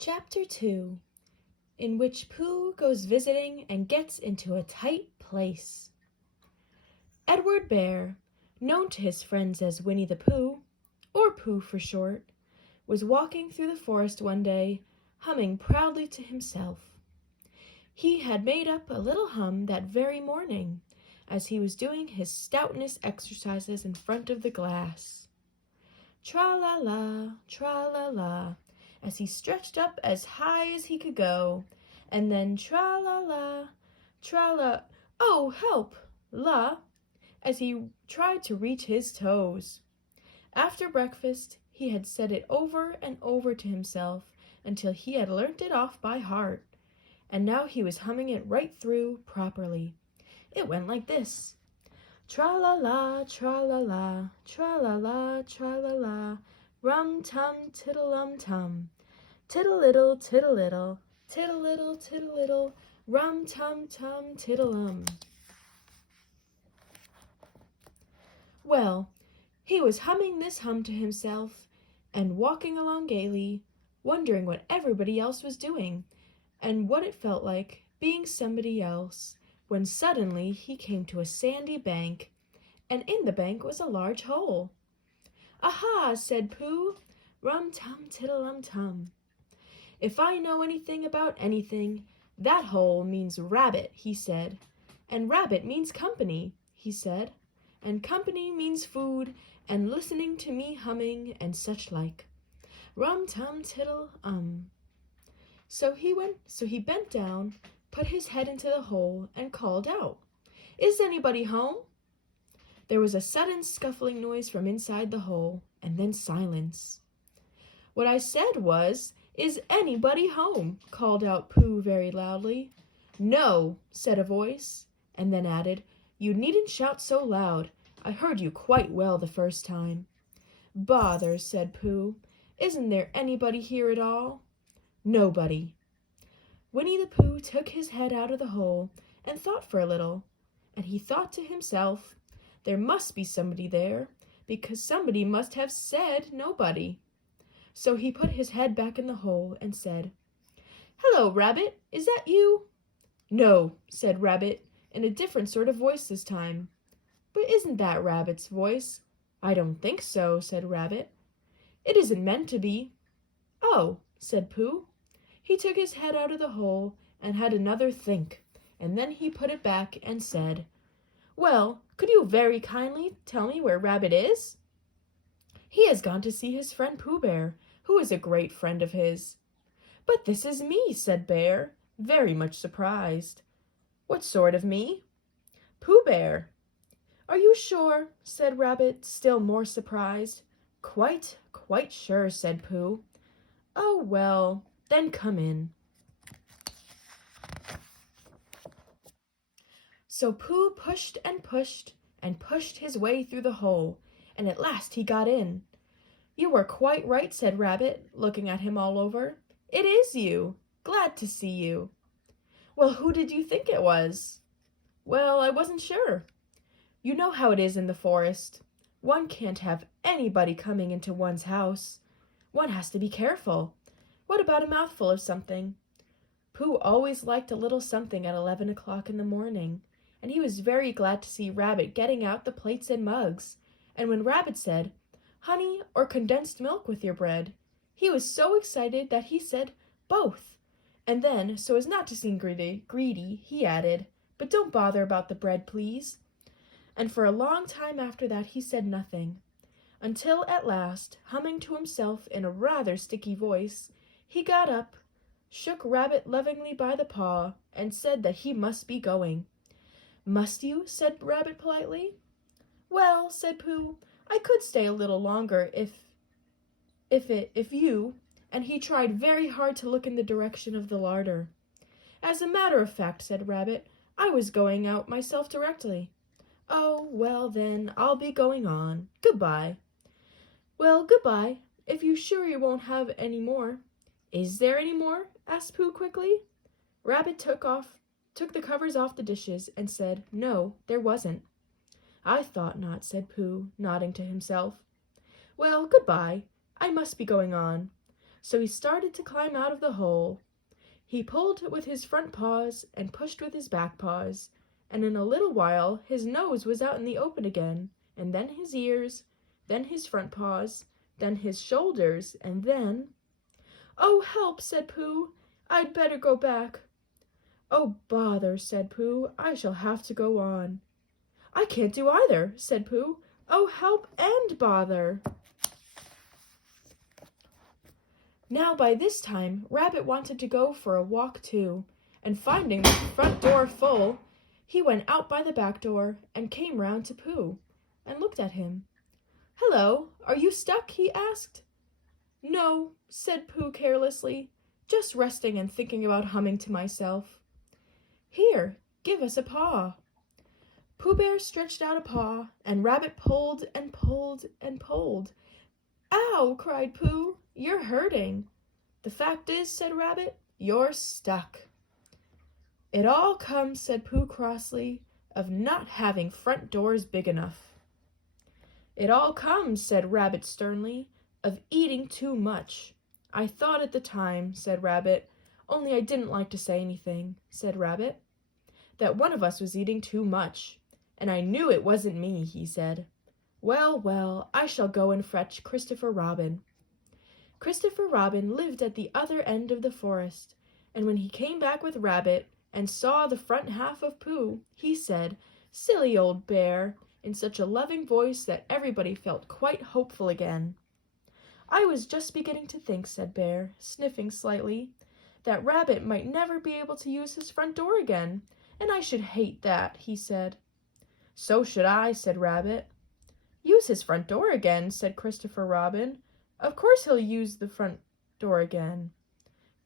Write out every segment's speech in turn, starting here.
Chapter 2, in which Pooh goes visiting and gets into a tight place. Edward Bear, known to his friends as Winnie the Pooh, or Pooh for short, was walking through the forest one day, humming proudly to himself. He had made up a little hum that very morning, as he was doing his stoutness exercises in front of the glass. Tra-la-la, tra-la-la, as he stretched up as high as he could go, and then tra-la-la, tra-la, oh, help, la, as he tried to reach his toes. After breakfast, he had said it over and over to himself until he had learnt it off by heart, and now he was humming it right through properly. It went like this. Tra-la-la, tra-la-la, tra-la-la, tra-la-la, rum-tum, tiddle-um-tum, tiddle-iddle, tiddle-iddle, tiddle-iddle, tiddle-iddle, rum-tum-tum, tiddle-um. Well, he was humming this hum to himself and walking along gaily, wondering what everybody else was doing and what it felt like being somebody else, when suddenly he came to a sandy bank, and in the bank was a large hole. "Aha!" said Pooh, rum-tum-tiddle-um-tum. "If I know anything about anything, that hole means rabbit," he said. "And rabbit means company," he said. "And company means food, and listening to me humming, and such like. Rum-tum-tiddle-um." So he bent down, put his head into the hole, and called out, "Is anybody home?" There was a sudden scuffling noise from inside the hole, and then silence. "What I said was, 'Is anybody home?'" called out Pooh very loudly. "No," said a voice, and then added, "You needn't shout so loud. I heard you quite well the first time." "Bother," said Pooh. "Isn't there anybody here at all?" "Nobody." Winnie the Pooh took his head out of the hole and thought for a little, and he thought to himself, there must be somebody there, because somebody must have said nobody. So he put his head back in the hole and said, "Hello, Rabbit, is that you?" "No," said Rabbit, in a different sort of voice this time. "But isn't that Rabbit's voice?" "I don't think so," said Rabbit. "It isn't meant to be." "Oh," said Pooh. He took his head out of the hole and had another think, and then he put it back and said, "Well, could you very kindly tell me where Rabbit is?" "He has gone to see his friend Pooh Bear, who is a great friend of his." "But this is me," said Bear, very much surprised. "What sort of me?" "Pooh Bear." "Are you sure?" said Rabbit, still more surprised. "Quite sure," said Pooh. "Oh, well, then come in." So Pooh pushed and pushed and pushed his way through the hole, and at last he got in. "You were quite right," said Rabbit, looking at him all over. "It is you. Glad to see you." "Well, who did you think it was?" "Well, I wasn't sure. You know how it is in the forest. One can't have anybody coming into one's house. One has to be careful. What about a mouthful of something?" Pooh always liked a little something at 11 o'clock in the morning, and he was very glad to see Rabbit getting out the plates and mugs, and when Rabbit said, "Honey or condensed milk with your bread," he was so excited that he said, "Both," and then, so as not to seem greedy, he added, "But don't bother about the bread, please." And for a long time after that he said nothing, until at last, humming to himself in a rather sticky voice, he got up, shook Rabbit lovingly by the paw, and said that he must be going. "Must you?" said Rabbit politely. "Well," said Pooh, "I could stay a little longer if you," and he tried very hard to look in the direction of the larder. "As a matter of fact," said Rabbit, "I was going out myself directly." "Oh, well then, I'll be going on. Goodbye." "Well, goodbye, if you're sure you won't have any more." "Is there any more?" asked Pooh quickly. Rabbit took the covers off the dishes and said, "No, there wasn't." "I thought not," said Pooh, nodding to himself. "Well, goodbye. I must be going on. So he started to climb out of the hole. He pulled with his front paws and pushed with his back paws, and in a little while his nose was out in the open again, and then his ears, then his front paws, then his shoulders, and then— "Oh, help!" said Pooh. "I'd better go back." "Oh, bother!" said Pooh. "I shall have to go on." "I can't do either," said Pooh. "Oh, help and bother!" Now by this time, Rabbit wanted to go for a walk too, and finding the front door full, he went out by the back door and came round to Pooh and looked at him. "Hello, are you stuck?" he asked. "No," said Pooh carelessly, "just resting and thinking about humming to myself." "Here, give us a paw." Pooh Bear stretched out a paw, and Rabbit pulled and pulled and pulled. "Ow!" cried Pooh. "You're hurting." "The fact is," said Rabbit, "you're stuck." "It all comes," said Pooh crossly, "of not having front doors big enough." "It all comes," said Rabbit sternly, "of eating too much." "I thought at the time," said Rabbit, "only I didn't like to say anything," said Rabbit, "that one of us was eating too much. And I knew it wasn't me," he said. "Well, well, I shall go and fetch Christopher Robin." Christopher Robin lived at the other end of the forest, and when he came back with Rabbit and saw the front half of Pooh, he said, "Silly old bear," in such a loving voice that everybody felt quite hopeful again. "I was just beginning to think," said Bear, sniffing slightly, "that Rabbit might never be able to use his front door again, and I should hate that," he said. "So should I," said Rabbit. "Use his front door again," said Christopher Robin. "Of course he'll use the front door again."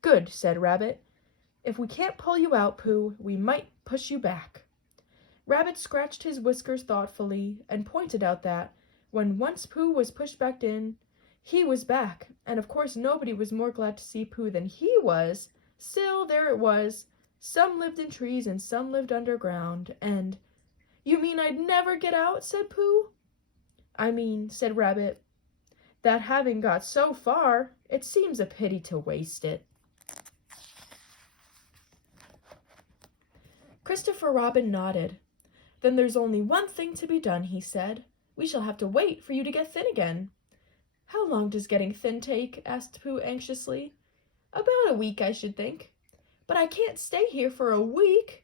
"Good," said Rabbit. "If we can't pull you out, Pooh, we might push you back." Rabbit scratched his whiskers thoughtfully and pointed out that, when once Pooh was pushed back in, he was back, and of course nobody was more glad to see Pooh than he was. Still, there it was. Some lived in trees and some lived underground, and— "You mean I'd never get out?" said Pooh. "I mean," said Rabbit, "that having got so far, it seems a pity to waste it." Christopher Robin nodded. "Then there's only one thing to be done," he said. "We shall have to wait for you to get thin again." "How long does getting thin take?" asked Pooh anxiously. "About a week, I should think." "But I can't stay here for a week."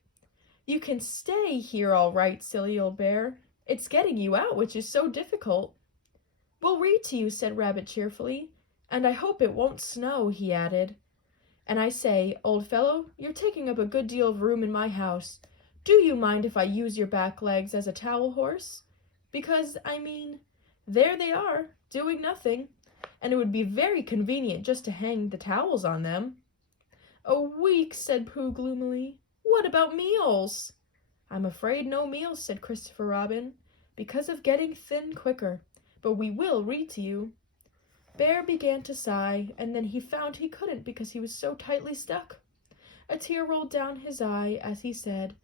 "You can stay here all right, silly old bear. It's getting you out which is so difficult." "We'll read to you," said Rabbit cheerfully. "And I hope it won't snow," he added. "And I say, old fellow, you're taking up a good deal of room in my house. Do you mind if I use your back legs as a towel horse? Because, I mean, there they are, doing nothing, and it would be very convenient just to hang the towels on them." "A week," said Pooh gloomily. "What about meals?" "I'm afraid no meals," said Christopher Robin, "because of getting thin quicker, but we will read to you." Bear began to sigh, and then he found he couldn't because he was so tightly stuck. A tear rolled down his eye as he said,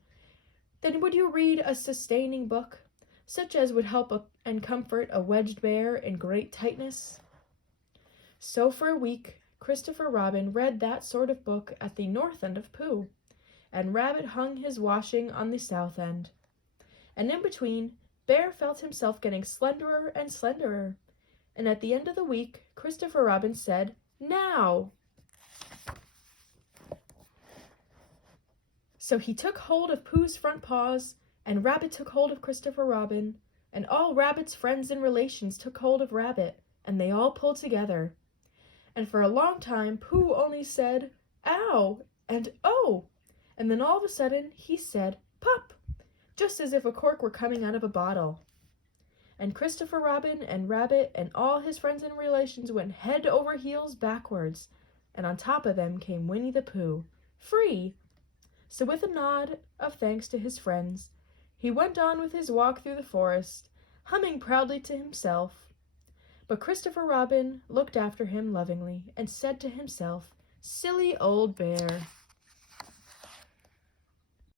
"Then would you read a sustaining book, such as would help and comfort a wedged bear in great tightness?" So for a week, Christopher Robin read that sort of book at the north end of Pooh, and Rabbit hung his washing on the south end. And in between, Bear felt himself getting slenderer and slenderer, and at the end of the week, Christopher Robin said, "Now!" So he took hold of Pooh's front paws, and Rabbit took hold of Christopher Robin, and all Rabbit's friends and relations took hold of Rabbit, and they all pulled together. And for a long time, Pooh only said, "Ow!" and "Oh!" and then all of a sudden he said, "Pop!" just as if a cork were coming out of a bottle. And Christopher Robin and Rabbit and all his friends and relations went head over heels backwards, and on top of them came Winnie the Pooh, free. So with a nod of thanks to his friends, he went on with his walk through the forest, humming proudly to himself. But Christopher Robin looked after him lovingly and said to himself, "Silly old bear."